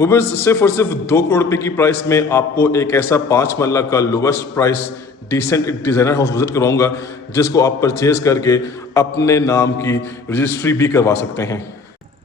Viewers सिर्फ और सिर्फ 2 करोड़ रुपए की प्राइस में आपको एक ऐसा 5 मरला का lowest price decent designer house visit करवाऊंगा जिसको आप परचेज करके अपने नाम की रजिस्ट्री भी करवा सकते हैं।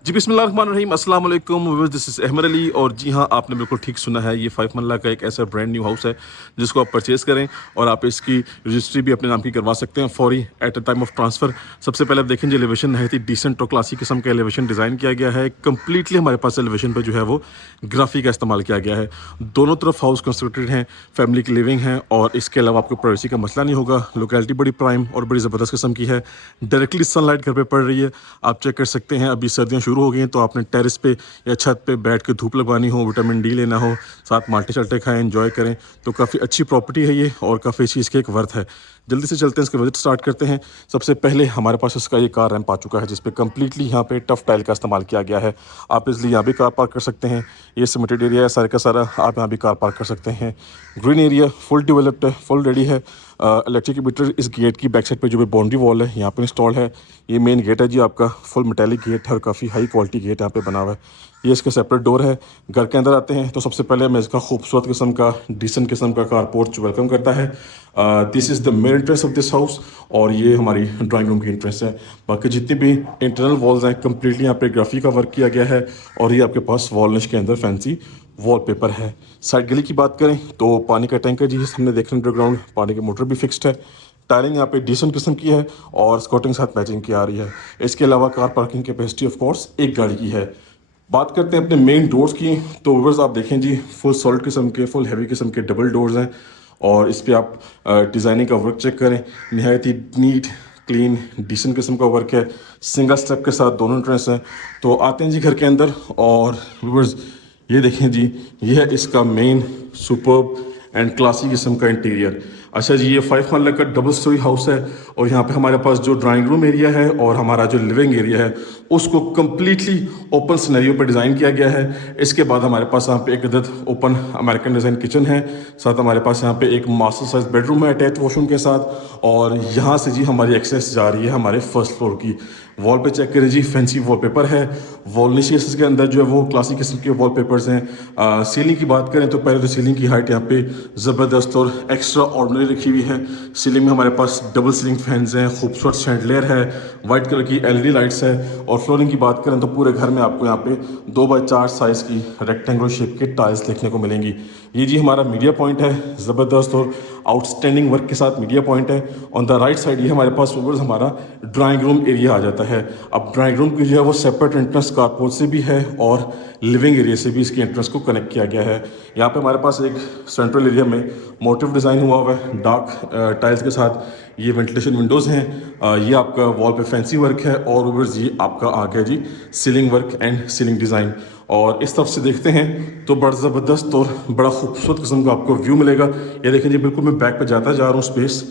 जी बिस्मिल्लाहिर्रहमानिर्रहीम, अस्सलाम वालेकुम viewers, this is Ahmad Ali. और जी हाँ, आपने बिल्कुल ठीक सुना है, ये 5 मरला का एक ऐसा ब्रांड न्यू हाउस है जिसको आप परचेज करें और आप इसकी रजिस्ट्री भी अपने नाम की करवा सकते हैं फौरी at a time of transfer. सबसे पहले आप देखें, जो एलिवेशन है थी डिसेंट और क्लासिक किस्म का एलिवेशन डिज़ाइन किया गया है। कम्प्लीटली हमारे पास एलिवेशन पर जो है वो ग्राफी का इस्तेमाल किया गया है। दोनों तरफ हाउस कंस्ट्रक्टेड हैं, फैमिली की लिविंग है और इसके अलावा आपको प्राइवेसी का मसला नहीं होगा। लोकेलिटी बड़ी प्राइम और बड़ी ज़बरदस्त किस्म की है। डायरेक्टली सनलाइट घर पे पड़ रही है, आप चेक कर सकते हैं। अभी सर्दियाँ शुरू हो गई हैं तो आपने टेरेस पे या छत पे बैठ के धूप लगवानी हो, विटामिन डी लेना हो, साथ माल्टे शाल्टे खाएं, एंजॉय करें, तो काफ़ी अच्छी प्रॉपर्टी है ये और काफ़ी चीज़ की एक वर्थ है। जल्दी से चलते हैं, इसके विजिट स्टार्ट करते हैं। सबसे पहले हमारे पास इसका ये कार रैंप आ चुका है जिसपे कम्प्लीटली यहाँ पे टफ टाइल का इस्तेमाल किया गया है। आप इसलिए यहाँ भी कार पार्क कर सकते हैं। ये सिमेंटेड एरिया है सारे का सारा, आप यहाँ भी कार पार्क कर सकते हैं। ग्रीन एरिया फुल डेवलप्ड है, फुल रेडी है। इलेक्ट्रिक मीटर इस गेट की बैक साइड पे जो भी बाउंड्री वॉल है यहाँ पे इंस्टॉल है। ये मेन गेट है जी आपका, फुल मेटालिक गेट है और काफ़ी हाई क्वालिटी गेट यहाँ पे बना हुआ है। ये इसका सेपरेट डोर है। घर के अंदर आते हैं तो सबसे पहले हमें इसका खूबसूरत किस्म का डिसेंट किस्म का कार पोर्च वेलकम करता है। This is the main entrance of this house और ये हमारी ड्राइंग रूम की एंट्रेंस है। बाकी जितनी भी इंटरनल वॉल्स हैं कम्प्लीटली यहाँ पे ग्राफी का वर्क किया गया है और ये आपके पास वॉलनिश के अंदर फैंसी वॉलपेपर है। साइड गली की बात करें तो पानी का टैंक है जी, हमने देखा अंडरग्राउंड, पानी की मोटर भी फिक्स्ड है। टायरिंग यहाँ पे डिसेंट किस्म की है और स्कॉटिंग साथ मैचिंग की आ रही है। इसके अलावा car parking capacity of course एक गाड़ी की है। बात करते हैं अपने मेन डोर्स की, तो व्यूअर्स आप देखें जी, फुल सॉलिड किस्म के, फुल हैवी किस्म के डबल डोर्स हैं और इस पर आप डिज़ाइनिंग का वर्क चेक करें, नहायत ही नीट क्लीन डिसेंट किस्म का वर्क है। सिंगल स्टेप के साथ दोनों एंट्रेंस हैं। तो आते हैं जी घर के अंदर और व्यूअर्स ये देखें जी, ये है इसका मेन सुपर्ब एंड क्लासी किस्म का इंटीरियर। अच्छा जी, ये 5 मरला का डबल स्टोरी हाउस है और यहाँ पे हमारे पास जो ड्राइंग रूम एरिया है और हमारा जो लिविंग एरिया है उसको कम्प्लीटली ओपन सिनेरियो पर डिज़ाइन किया गया है। इसके बाद हमारे पास यहाँ पे एक अदद ओपन अमेरिकन डिज़ाइन किचन है, साथ हमारे पास यहाँ पे एक मास्टर साइज बेडरूम है अटैच वॉशरूम के साथ। और यहाँ से जी हमारी एक्सेस जा रही है हमारे फर्स्ट फ्लोर की। वॉल पे चेक करें जी, फैंसी वॉलपेपर है। वॉलनिशेस के अंदर जो है वो क्लासिक किस्म के वॉलपेपर्स हैं। सीलिंग की बात करें तो पहले तो सीलिंग की हाइट यहाँ पे ज़बरदस्त और एक्स्ट्रा ऑर्डिनरी रखी हुई है। सीलिंग में हमारे पास डबल सीलिंग फैंस हैं, खूबसूरत शैंडलियर है, वाइट कलर की एलईडी लाइट्स है। और फ्लोरिंग की बात करें तो पूरे घर में आपको यहाँ पे 2x4 साइज़ की रेक्टेंगुलर शेप के टाइल्स देखने को मिलेंगी। ये जी हमारा मीडिया पॉइंट है, ज़बरदस्त और आउटस्टैंडिंग वर्क के साथ मीडिया पॉइंट है। ऑन द राइट साइड ये हमारे पास व्यूअर्स हमारा ड्राइंग रूम एरिया आ जाता है। अब ड्राइंग रूम की जो है वो सेपरेट एंट्रेंस कारपोर्ट से भी है और लिविंग एरिया से भी इसकी एंट्रेंस को कनेक्ट किया गया है। यहाँ पे हमारे पास एक सेंट्रल एरिया में मोटिव डिज़ाइन हुआ हुआ है डार्क टाइल्स के साथ। ये वेंटिलेशन विंडोज़ हैं। ये आपका वॉल पे फैंसी वर्क है और व्यूअर्स ये आपका आ गया जी ceiling work and ceiling design. और इस तरफ से देखते हैं तो बड़ा ज़बरदस्त और बड़ा खूबसूरत किस्म का आपको व्यू मिलेगा। ये देखें जी, बिल्कुल मैं बैक पे जाता जा रहा हूँ, स्पेस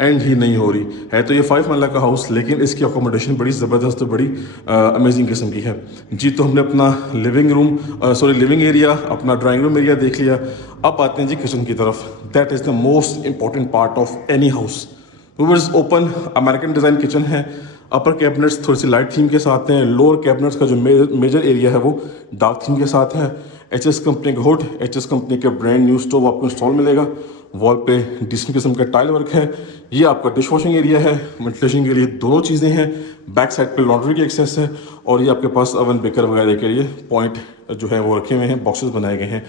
एंड ही नहीं हो रही है। तो ये 5 मरला का हाउस, लेकिन इसकी अकोमोडेशन बड़ी ज़बरदस्त और बड़ी अमेजिंग किस्म की है जी। तो हमने अपना लिविंग एरिया, अपना ड्राइंग रूम एरिया देख लिया। अब आते हैं जी किचन की तरफ। That is the most important part of any house. Viewers open American design kitchen है। अपर कैबिनेट्स थोड़ी सी लाइट थीम के साथ हैं। लोअर कैबिनेट्स का जो मेजर एरिया है वो डार्क थीम के साथ है। एचएस कंपनी का हुड, एचएस कंपनी के ब्रांड न्यू स्टोव आपको इंस्टॉल मिलेगा। वॉल पे डिसेंट किस्म का टाइल वर्क है। ये आपका डिश वॉशिंग एरिया है, वेंटिलेशन के लिए दोनों चीज़ें हैं। बैक साइड पे लॉन्ड्री की एक्सेस है और ये आपके पास ओवन बेकर वगैरह के लिए पॉइंट जो है वो रखे हुए हैं, बॉक्सेस बनाए गए हैं।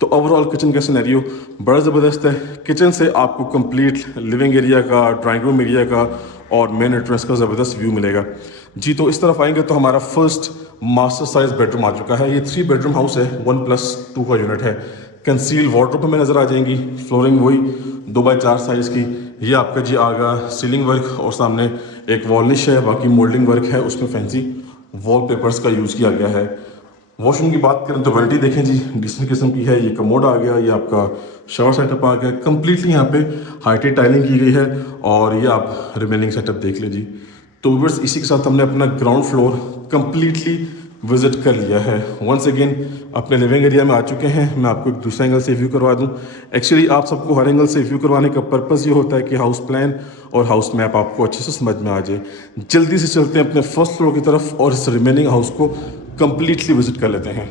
तो ओवरऑल किचन का सिनेरियो बड़ा ज़बरदस्त है। किचन से आपको कंप्लीट लिविंग एरिया का, ड्राइंग रूम एरिया का और मेन एंट्रेंस का ज़बरदस्त व्यू मिलेगा जी। तो इस तरफ आएंगे तो हमारा फर्स्ट मास्टर साइज बेडरूम आ चुका है। ये 3 बेडरूम हाउस है, 1+2 का यूनिट है। कंसील वार्डरोब हमें नज़र आ जाएंगी। फ्लोरिंग वही 2x4 साइज़ की। ये आपका जी आगा सीलिंग वर्क और सामने एक वॉलनिश है, बाकी मोल्डिंग वर्क है, उसमें फैंसी वॉलपेपर्स का यूज़ किया गया है। वॉशरूम की बात करें तो वैलिटी देखें जी, डिसेंट किस्म की है। ये कमोड आ गया, ये आपका शावर सेटअप आ गया। कम्प्लीटली यहाँ पे हाइटेड टाइलिंग की गई है और ये आप रिमेनिंग सेटअप देख लीजिए। तो व्यूअर्स इसी के साथ हमने अपना ग्राउंड फ्लोर कम्प्लीटली विजिट कर लिया है। वंस अगेन अपने लिविंग एरिया में आ चुके हैं। मैं आपको एक दूसरा एंगल से व्यू करवा दूं। एक्चुअली आप सबको हर एंगल से व्यू करवाने का पर्पस ये होता है कि हाउस प्लान और हाउस मैप आपको अच्छे से समझ में आ जाए। जल्दी से चलते हैं अपने फर्स्ट फ्लोर की तरफ और इस रिमेनिंग हाउस को कम्प्लीटली विजिट कर लेते हैं।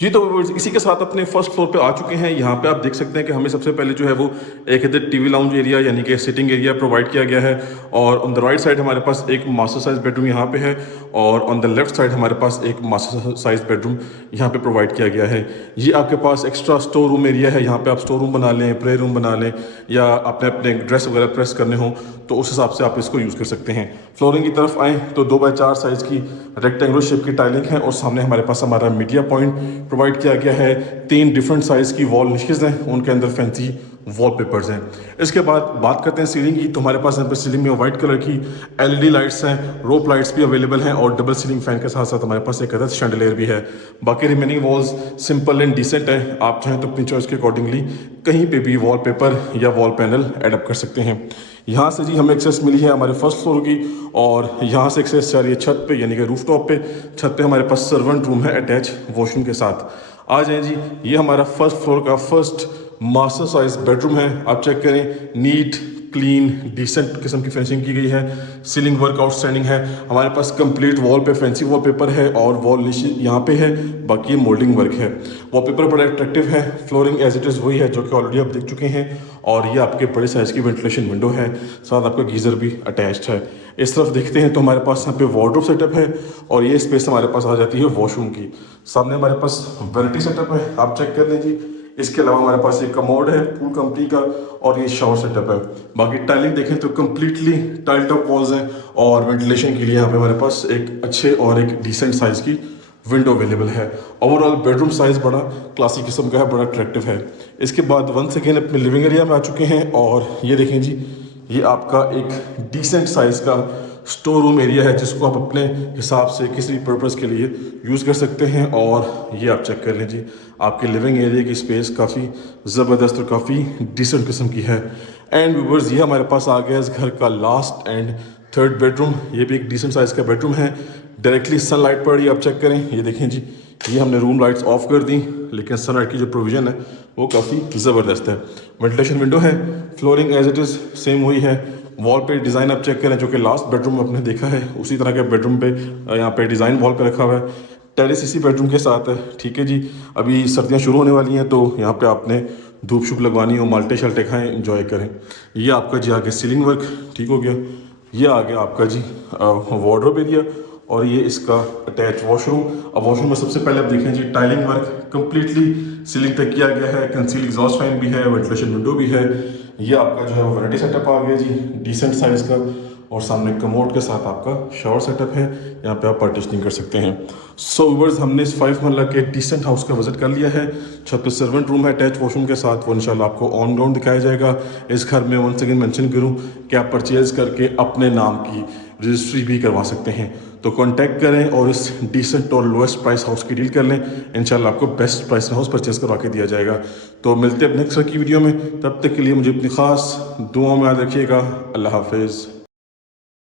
जी, तो इसी के साथ अपने फर्स्ट फ्लोर पे आ चुके हैं। यहाँ पे आप देख सकते हैं कि हमें सबसे पहले जो है वो एक इधर टीवी लाउंज एरिया यानी कि सिटिंग एरिया प्रोवाइड किया गया है और ऑन द राइट साइड हमारे पास एक मास्टर साइज बेडरूम यहाँ पे है और ऑन द लेफ्ट साइड हमारे पास एक मास्टर साइज बेडरूम यहाँ पे प्रोवाइड किया गया है। ये आपके पास एक्स्ट्रा स्टोर रूम एरिया है, यहाँ पे आप स्टोर रूम बना लें, प्रे रूम बना लें या आपने अपने ड्रेस वगैरह प्रेस करने हो तो उस हिसाब से आप इसको यूज़ कर सकते हैं। फ्लोरिंग की तरफ आएँ तो 2x4 साइज़ की रेक्टेंगुलर शेप की टाइलिंग है और सामने हमारे पास हमारा मीडिया पॉइंट प्रोवाइड किया गया है। 3 डिफरेंट साइज़ की वॉल निशेज़ हैं, उनके अंदर फैंसी वॉलपेपर्स हैं। इसके बाद बात करते हैं सीलिंग की, तो हमारे पास यहाँ पर सीलिंग में वाइट कलर की एलईडी लाइट्स हैं, रोप लाइट्स भी अवेलेबल हैं और डबल सीलिंग फैन के साथ साथ हमारे पास एक अदर शैंडलियर भी है। बाकी remaining walls simple and decent है, आप चाहें तो अपनी चॉइस के अकॉर्डिंगली कहीं पे भी वॉलपेपर या वॉल पैनल एडअप कर सकते हैं। यहाँ से जी हमें एक्सेस मिली है हमारे फर्स्ट फ्लोर की और यहाँ से एक्सेस जा रही है छत पे यानी कि रूफटॉप पे। छत पे हमारे पास सर्वेंट रूम है अटैच वॉशरूम के साथ। आ जाए जी, ये हमारा फर्स्ट फ्लोर का फर्स्ट मास्टर साइज बेडरूम है। आप चेक करें, नीट क्लीन डिसेंट किस्म की फिनिशिंग की गई है, सीलिंग वर्क आउटस्टैंडिंग है। हमारे पास कंप्लीट वॉल पे फैंसी वॉलपेपर है और वॉल निश यहाँ पे है, बाकी मोल्डिंग वर्क है। वॉलपेपर बड़ा अट्रैक्टिव है, फ्लोरिंग एज इट इज़ वही है जो कि ऑलरेडी आप देख चुके हैं और ये आपके बड़े साइज़ की वेंटिलेशन विंडो है, साथ आपका गीज़र भी अटैच्ड है। इस तरफ देखते हैं तो हमारे पास यहाँ पे वार्डरोब सेटअप है और ये स्पेस हमारे पास आ जाती है वॉशरूम की। सामने हमारे पास वैनिटी सेटअप है, आप चेक कर लें जी। इसके अलावा हमारे पास एक कमोड है पूल कंपनी का और ये शावर सेटअप है। बाकी टाइलिंग देखें तो कम्प्लीटली टाइल टॉप वॉल्स हैं और वेंटिलेशन के लिए यहाँ पे हमारे पास एक अच्छे और एक डिसेंट साइज़ की विंडो अवेलेबल है। ओवरऑल बेडरूम साइज़ बड़ा क्लासिक किस्म का है, बड़ा अट्रैक्टिव है। इसके बाद वंस अगेन अपने लिविंग एरिया में आ चुके हैं और ये देखें जी, ये आपका एक डिसेंट साइज़ का स्टोर रूम एरिया है जिसको आप अपने हिसाब से किसी भी पर्पज़ के लिए यूज़ कर सकते हैं। और ये आप चेक कर लें जी, आपके लिविंग एरिया की स्पेस काफ़ी ज़बरदस्त और काफ़ी डिसेंट किस्म की है। एंड व्यूअर्स, ये हमारे पास आ गया इस घर का लास्ट एंड थर्ड बेडरूम। ये भी एक डिसेंट साइज़ का बेडरूम है, डायरेक्टली सनलाइट पड़ रही है, आप चेक करें। ये देखें जी, ये हमने रूम लाइट्स ऑफ कर दी लेकिन सनलाइट की जो प्रोविज़न है वो काफ़ी ज़बरदस्त है। वेंटिलेशन विंडो है, flooring as it is same हुई है। वॉल पे डिज़ाइन आप चेक करें जो कि लास्ट बेडरूम में आपने देखा है उसी तरह के बेडरूम पे यहाँ पे डिज़ाइन वॉल पे रखा हुआ है। टेरेस इसी बेडरूम के साथ है, ठीक है जी। अभी सर्दियाँ शुरू होने वाली हैं तो यहाँ पे आपने धूप शूप लगवानी हो, माल्टे शल्टे खाएं, इंजॉय करें। ये आपका जी आगे सीलिंग वर्क ठीक हो गया। ये आ गया आपका जी वार्डरोब एरिया और ये इसका अटैच वॉशरूम। अब वॉशरूम में सबसे पहले आप देखें जी, टाइलिंग वर्क कम्प्लीटली सीलिंग तक किया गया है, कंसील एग्जॉस्ट फैन भी है, वेंटिलेशन विंडो भी है। ये आपका जो है वो वैनिटी सेटअप आ गया जी, डिसेंट साइज़ का और सामने कमोड के साथ आपका शावर सेटअप है, यहाँ पे आप पार्टीशनिंग कर सकते हैं। सो व्यूअर्स, हमने इस 5 मरला के डिसेंट हाउस का विजिट कर लिया है। छत पे सर्वेंट रूम है अटैच वॉशरूम के साथ, वो इंशाल्लाह आपको ऑन ग्राउंड दिखाया जाएगा। इस घर में वंस अगेन मेंशन करूँ कि आप परचेज़ करके अपने नाम की रजिस्ट्री भी करवा सकते हैं, तो कांटेक्ट करें और इस डिसेंट और लोएस्ट प्राइस हाउस की डील कर लें। इंशाल्लाह आपको बेस्ट प्राइस में हाउस परचेज़ करवा के दिया जाएगा। तो मिलते हैं नेक्स्ट की वीडियो में, तब तक के लिए मुझे अपनी ख़ास दुआओं में याद रखिएगा। अल्लाह हाफिज़।